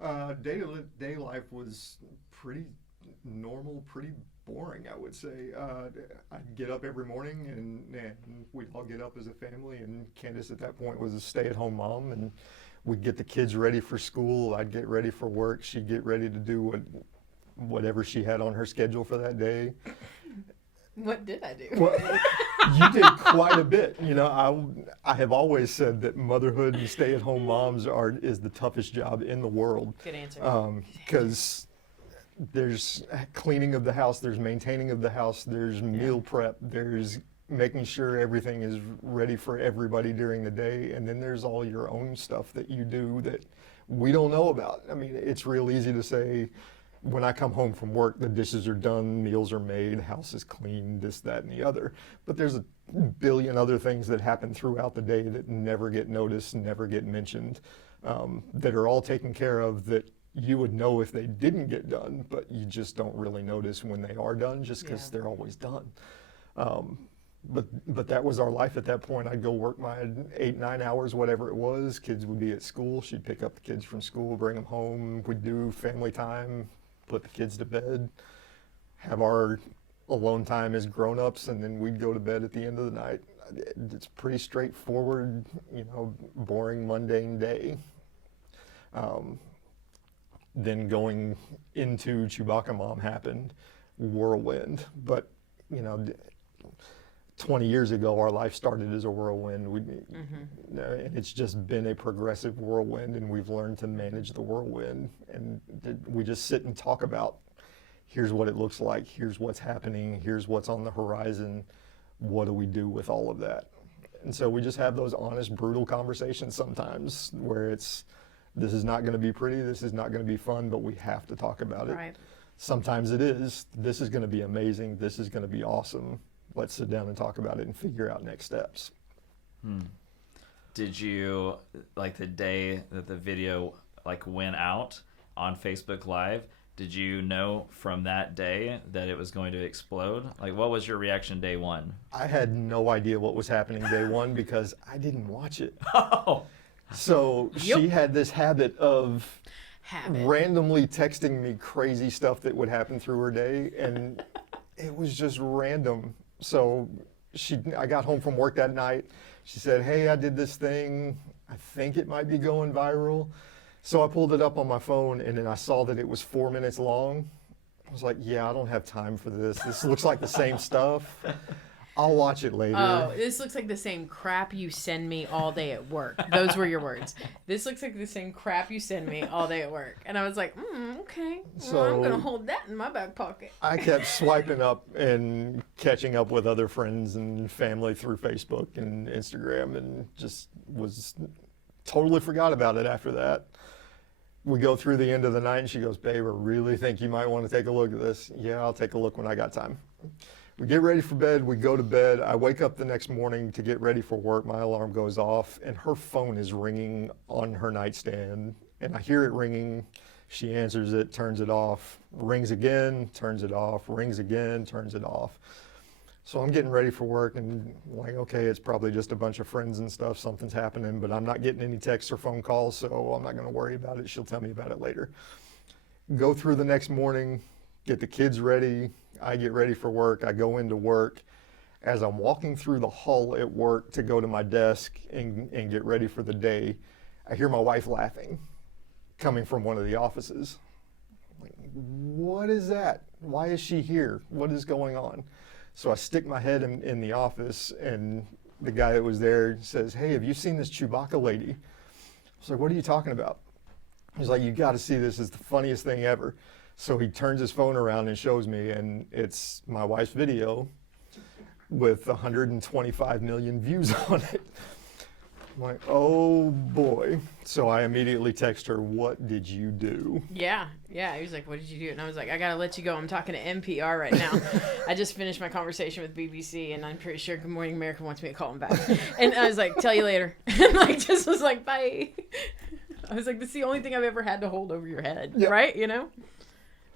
Day-to-day life was pretty normal, pretty boring, I would say. I'd get up every morning and we'd all get up as a family. And Candace at that point was a stay-at-home mom, and we'd get the kids ready for school. I'd get ready for work. She'd get ready to do whatever she had on her schedule for that day. What did I do? Well, you did quite a bit. You know, I have always said that motherhood and stay-at-home moms is the toughest job in the world. Good answer. Because there's cleaning of the house, there's maintaining of the house, there's meal prep, there's making sure everything is ready for everybody during the day, and then there's all your own stuff that you do that we don't know about. I mean, it's real easy to say, when I come home from work, the dishes are done, meals are made, house is clean, this, that, and the other. But there's a billion other things that happen throughout the day that never get noticed, never get mentioned, that are all taken care of, that you would know if they didn't get done, but you just don't really notice when they are done, just because they're always done. But that was our life at that point. I'd go work my 8-9 hours, whatever it was. Kids would be at school. She'd pick up the kids from school, bring them home. We'd do family time, put the kids to bed, have our alone time as grown-ups, and then we'd go to bed at the end of the night. It's pretty straightforward, boring, mundane day. Then going into Chewbacca Mom happened, whirlwind. But, 20 years ago, our life started as a whirlwind. And it's just been a progressive whirlwind, and we've learned to manage the whirlwind. And we just sit and talk about, here's what it looks like, here's what's happening, here's what's on the horizon, what do we do with all of that? And so we just have those honest, brutal conversations sometimes where this is not going to be pretty, this is not going to be fun, but we have to talk about it. Right. Sometimes it is, this is going to be amazing, this is going to be awesome. Let's sit down and talk about it and figure out next steps. Did you, like the day that the video went out on Facebook Live, did you know from that day that it was going to explode? What was your reaction day one? I had no idea what was happening day one because I didn't watch it. Oh. So she had this habit of randomly texting me crazy stuff that would happen through her day, and it was just random. So I got home from work that night. She said, hey, I did this thing. I think it might be going viral. So I pulled it up on my phone, and then I saw that it was 4 minutes long. I was like, yeah, I don't have time for this. This looks like the same stuff. I'll watch it later. Oh, this looks like the same crap you send me all day at work. Those were your words. This looks like the same crap you send me all day at work. And I was like, okay. Well, So I'm going to hold that in my back pocket. I kept swiping up and catching up with other friends and family through Facebook and Instagram, and just was totally forgot about it after that. We go through the end of the night, and she goes, babe, I really think you might want to take a look at this. Yeah, I'll take a look when I got time. We get ready for bed, we go to bed. I wake up the next morning to get ready for work. My alarm goes off, and her phone is ringing on her nightstand, and I hear it ringing. She answers it, turns it off, rings again, turns it off, rings again, turns it off. So I'm getting ready for work, and okay, it's probably just a bunch of friends and stuff, something's happening, but I'm not getting any texts or phone calls, so I'm not gonna worry about it. She'll tell me about it later. Go through the next morning, get the kids ready. I get ready for work. I go into work. As I'm walking through the hall at work to go to my desk and get ready for the day, I hear my wife laughing coming from one of the offices. I'm like, what is that? Why is she here? What is going on? So I stick my head in the office, and the guy that was there says, hey, have you seen this Chewbacca lady? I was like, what are you talking about? He's like, you got to see this. It's the funniest thing ever. So he turns his phone around and shows me, and it's my wife's video with 125 million views on it. I'm like, oh boy. So I immediately text her, what did you do? Yeah. He was like, what did you do? And I was like, I got to let you go. I'm talking to NPR right now. I just finished my conversation with BBC, and I'm pretty sure Good Morning America wants me to call him back. And I was like, tell you later. And just was like, bye. I was like, that's the only thing I've ever had to hold over your head, right?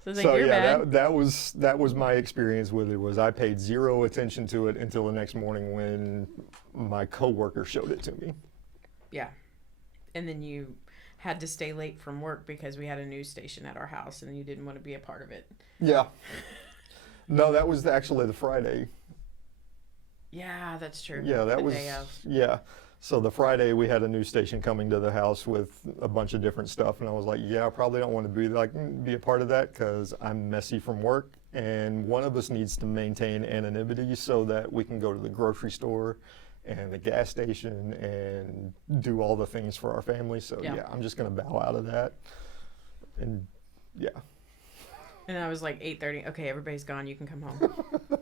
So I was like, you're bad. That was my experience with it. Was I paid zero attention to it until the next morning when my coworker showed it to me. Yeah. And then you had to stay late from work because we had a news station at our house and you didn't want to be a part of it. Yeah. No, that was actually the Friday. Yeah, that's true. Yeah, that The was, day of. yeah. So the Friday we had a news station coming to the house with a bunch of different stuff, and I was like, yeah, I probably don't want to be a part of that because I'm messy from work, and one of us needs to maintain anonymity so that we can go to the grocery store and the gas station and do all the things for our family. So yeah, I'm just gonna bow out of that, and yeah. And I was like 8:30. Okay, everybody's gone. You can come home.